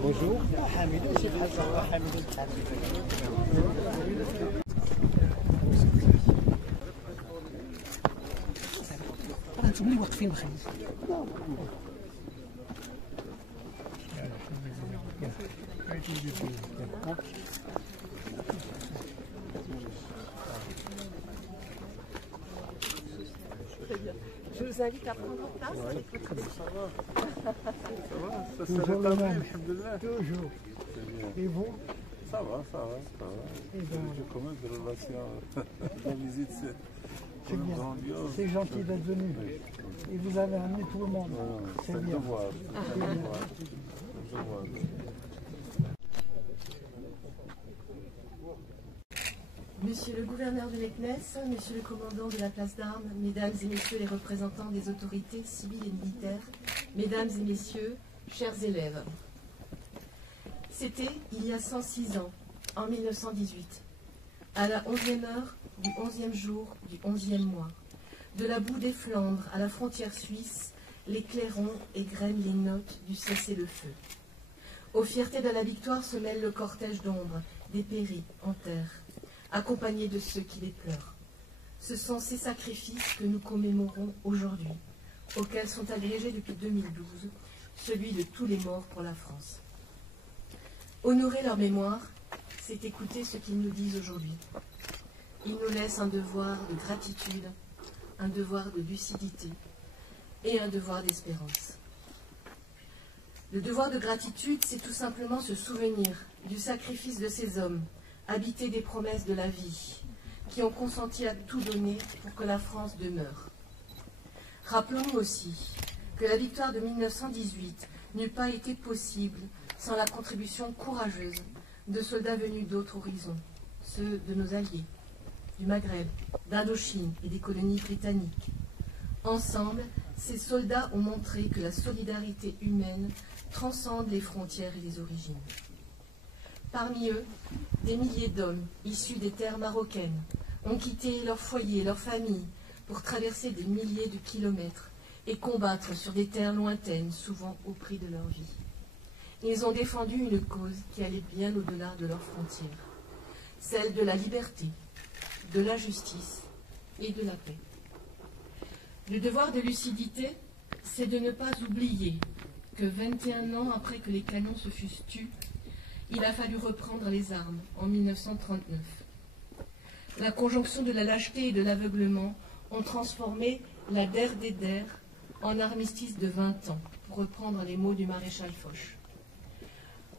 Bonjour, Hamid, c'est Hamid. انتم اللي واقفين الخميس. Je vous invite à prendre place. Toujours le même. Toujours. Et vous? Ça va. Je commence de relation. La visite, c'est bien. C'est gentil d'être venu. Et vous avez amené tout le monde. C'est bien. Monsieur le gouverneur de l'ECNES, monsieur le commandant de la place d'armes, mesdames et messieurs les représentants des autorités civiles et militaires, mesdames et messieurs, chers élèves. C'était il y a 106 ans, en 1918, à la 11e heure du 11e jour du 11e mois. De la boue des Flandres à la frontière suisse, les clairons égrènent les notes du cessez-le-feu. Aux fiertés de la victoire se mêle le cortège d'ombre des péris en terre, accompagnés de ceux qui les pleurent. Ce sont ces sacrifices que nous commémorons aujourd'hui, auxquels sont agrégés depuis 2012 celui de tous les morts pour la France. Honorer leur mémoire, c'est écouter ce qu'ils nous disent aujourd'hui. Ils nous laissent un devoir de gratitude, un devoir de lucidité et un devoir d'espérance. Le devoir de gratitude, c'est tout simplement se souvenir du sacrifice de ces hommes, habités des promesses de la vie, qui ont consenti à tout donner pour que la France demeure. Rappelons-nous aussi que la victoire de 1918 n'eût pas été possible sans la contribution courageuse de soldats venus d'autres horizons, ceux de nos alliés, du Maghreb, d'Indochine et des colonies britanniques. Ensemble, ces soldats ont montré que la solidarité humaine transcende les frontières et les origines. Parmi eux, des milliers d'hommes issus des terres marocaines ont quitté leur foyer, leur famille, pour traverser des milliers de kilomètres et combattre sur des terres lointaines, souvent au prix de leur vie. Ils ont défendu une cause qui allait bien au-delà de leurs frontières, celle de la liberté, de la justice et de la paix. Le devoir de lucidité, c'est de ne pas oublier que 21 ans après que les canons se fussent tus, il a fallu reprendre les armes en 1939. La conjonction de la lâcheté et de l'aveuglement ont transformé la der des der en armistice de 20 ans, pour reprendre les mots du maréchal Foch.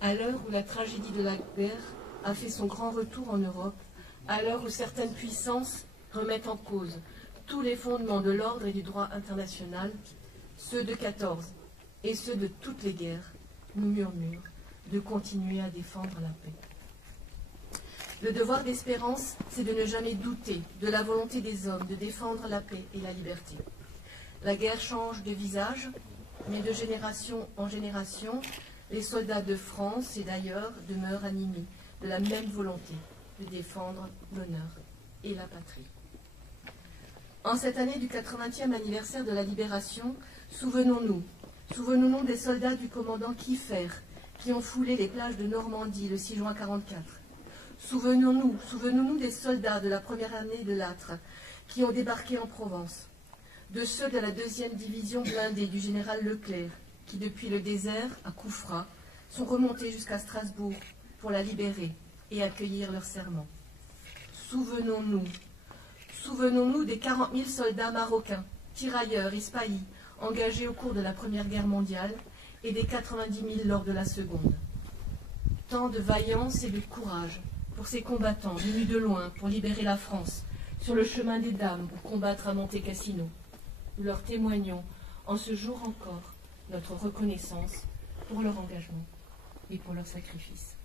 À l'heure où la tragédie de la guerre a fait son grand retour en Europe, à l'heure où certaines puissances remettent en cause tous les fondements de l'ordre et du droit international, ceux de 14 et ceux de toutes les guerres nous murmurent de continuer à défendre la paix. Le devoir d'espérance, c'est de ne jamais douter de la volonté des hommes de défendre la paix et la liberté. La guerre change de visage, mais de génération en génération, les soldats de France et d'ailleurs demeurent animés de la même volonté de défendre l'honneur et la patrie. En cette année du 80e anniversaire de la Libération, souvenons-nous des soldats du commandant Kieffer qui ont foulé les plages de Normandie le 6 juin 1944. Souvenons-nous des soldats de la première année de Lattre qui ont débarqué en Provence, de ceux de la 2e division blindée du général Leclerc qui, depuis le désert à Koufra, sont remontés jusqu'à Strasbourg pour la libérer et accueillir leur serment. Souvenons-nous des 40 000 soldats marocains, tirailleurs et spahis, engagés au cours de la Première Guerre mondiale et des 90 000 lors de la Seconde. Tant de vaillance et de courage pour ces combattants venus de loin pour libérer la France, sur le chemin des Dames pour combattre à Monte Cassino. Nous leur témoignons en ce jour encore notre reconnaissance pour leur engagement et pour leur sacrifice.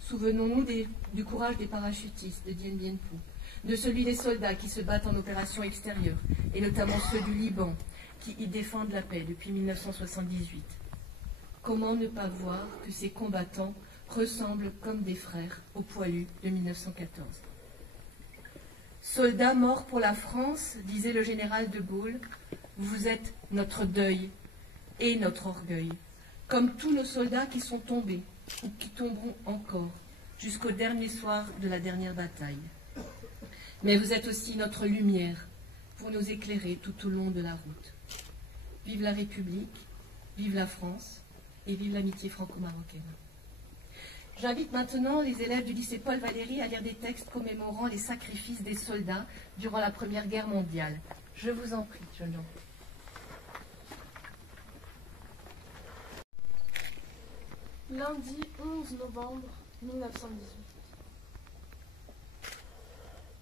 Souvenons-nous du courage des parachutistes de Dien Bien Phu, de celui des soldats qui se battent en opération extérieure, et notamment ceux du Liban, qui y défendent la paix depuis 1978. Comment ne pas voir que ces combattants ressemblent comme des frères aux poilus de 1914. Soldats morts pour la France, disait le général de Gaulle, vous êtes notre deuil et notre orgueil, comme tous nos soldats qui sont tombés ou qui tomberont encore jusqu'au dernier soir de la dernière bataille. Mais vous êtes aussi notre lumière pour nous éclairer tout au long de la route. Vive la République, vive la France et vive l'amitié franco-marocaine. J'invite maintenant les élèves du lycée Paul Valéry à lire des textes commémorant les sacrifices des soldats durant la Première Guerre mondiale. Je vous en prie, jeunes gens. Lundi 11 novembre 1918.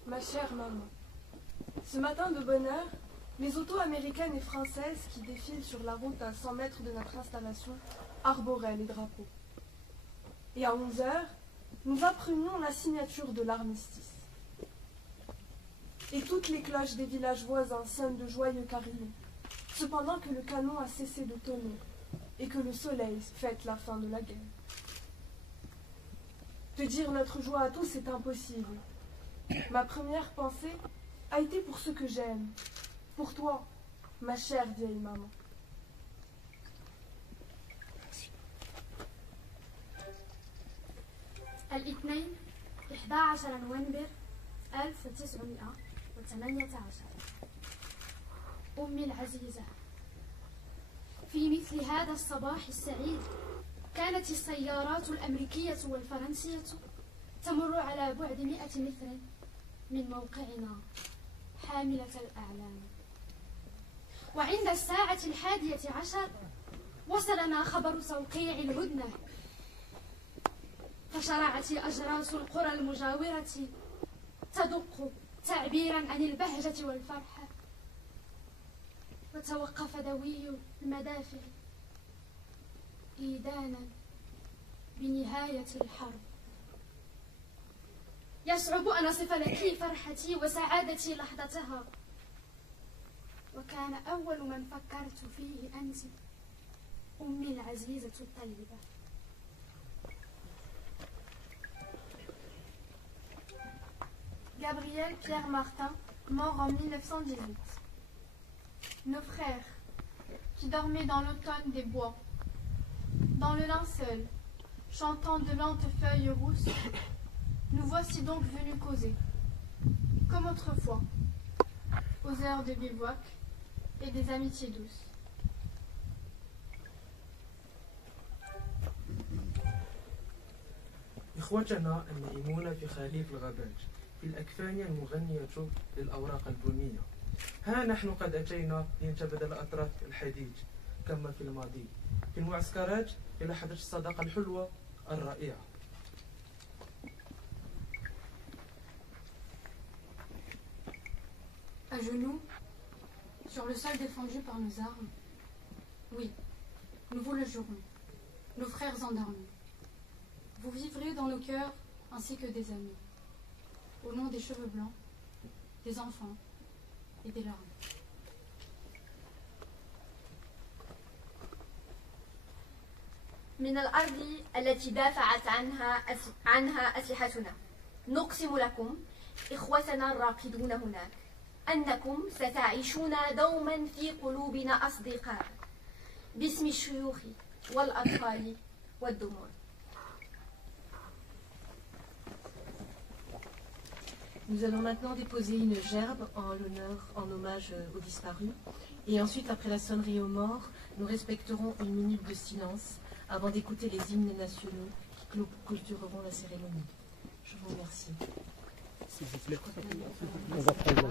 Ma chère maman, ce matin de bonne heure, les autos américaines et françaises qui défilent sur la route à 100 mètres de notre installation arboraient les drapeaux. Et à 11 heures, nous apprenions la signature de l'armistice. Et toutes les cloches des villages voisins sonnent de joyeux carillons, cependant que le canon a cessé de tonner et que le soleil fête la fin de la guerre. Te dire notre joie à tous est impossible. Ma première pensée a été pour ceux que j'aime, pour toi, ma chère vieille maman. الاثنين 11 نوفمبر 1918. أمي العزيزة، في مثل هذا الصباح السعيد كانت السيارات الأمريكية والفرنسية تمر على بعد 100 متر من موقعنا حاملة الأعلام. وعند الساعة 11 وصلنا خبر توقيع الهدنة، فشرعت أجراس القرى المجاورة تدق تعبيرا عن البهجة والفرحة، وتوقف دوي المدافع إيدانا بنهاية الحرب. يصعب أن أصف لك فرحتي وسعادتي لحظتها، وكان أول من فكرت فيه أنت، أمي العزيزة الطيبة. Gabriel Pierre Martin, mort en 1918. Nos frères, qui dormaient dans l'automne des bois, dans le linceul, chantant de lentes feuilles rousses, nous voici donc venus causer, comme autrefois, aux heures de bivouac et des amitiés douces. إخوتنا النائمون في خليف الغابات في الأكفان المغنية للأوراق البنية، ها نحن قد أتينا لنتبادل الأطراف الحديد كما في الماضي في المعسكرات للحظة الصداقة الحلوة الرائعة. À genoux, sur le sol défendu par nos armes, oui, nous vous le jurons, nos frères endormis, vous vivrez dans nos cœurs ainsi que des amis, au nom des cheveux blancs, des enfants et des larmes. من الأرض التي دافعت عنها أسلحتنا نقسم لكم إخوتنا الراقدون هناك أنكم ستعيشون دوما في قلوبنا أصدقاء باسم الشيوخ والأطفال والدموع. Nous allons maintenant déposer une gerbe en hommage aux disparus. Et ensuite, après la sonnerie aux morts, nous respecterons une minute de silence avant d'écouter les hymnes nationaux qui clôtureront la cérémonie. Je vous remercie. S'il vous plaît, on va prendre.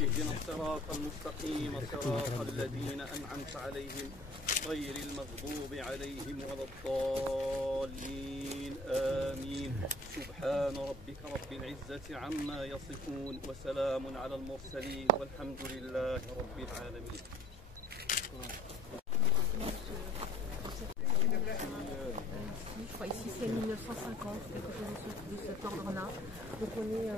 اهدنا الصراط المستقيم صراط الذين أنعمت عليهم غير المغضوب عليهم ولا الضالين آمين. سبحان ربك رب العزة عما يصفون وسلام على المرسلين والحمد لله رب العالمين. Je crois ici c'est 1950, quelque chose de cet ordre-là. Donc on est...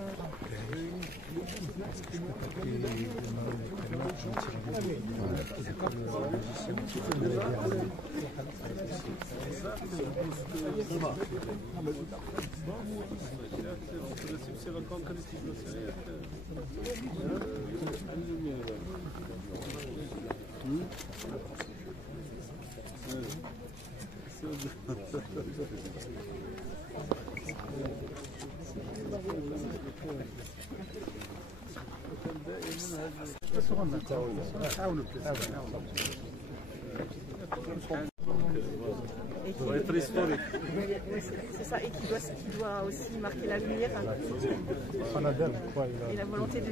C'est ça, et qui doit aussi marquer l'avenir et la volonté de